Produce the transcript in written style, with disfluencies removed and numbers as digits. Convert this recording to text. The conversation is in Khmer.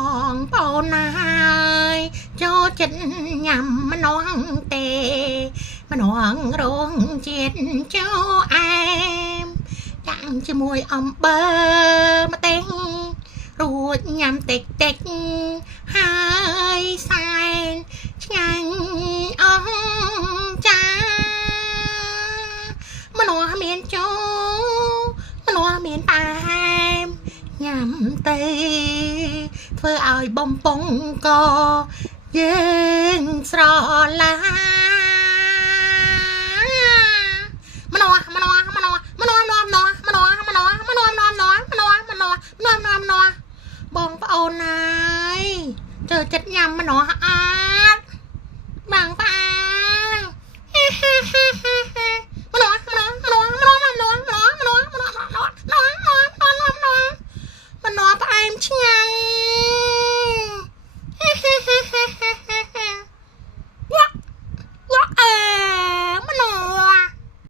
បងប្អូនណាយចូលចិត្តញ៉ាំម្នាស់ទេម្នាស់រងជាតិចូលអែមដាក់ជាមួយអំបិលម្ទេសរួចញ៉ាំតិចតិចហើយសែនឆ្ងាញ់អស់ចាម្នាស់មានចូលម្នាស់មានផ្អែមញ៉ាំទៅធ្វើឲ្យបំពង់កយើងស្រឡាម្នាស់ម្នាស់ម្នាស់ម្នាស់ម្នាស់ម្នាស់ម្នាស់ម្នាស់ម្នាស់ម្នាស់ម្នាស់ម្នាស់ម្នាស់ម្នាស់ម្នាស់ម្នាស់បងប្អូនណាយចូលចិត្តញ៉ាំម្នាស់អត់បងប្អូន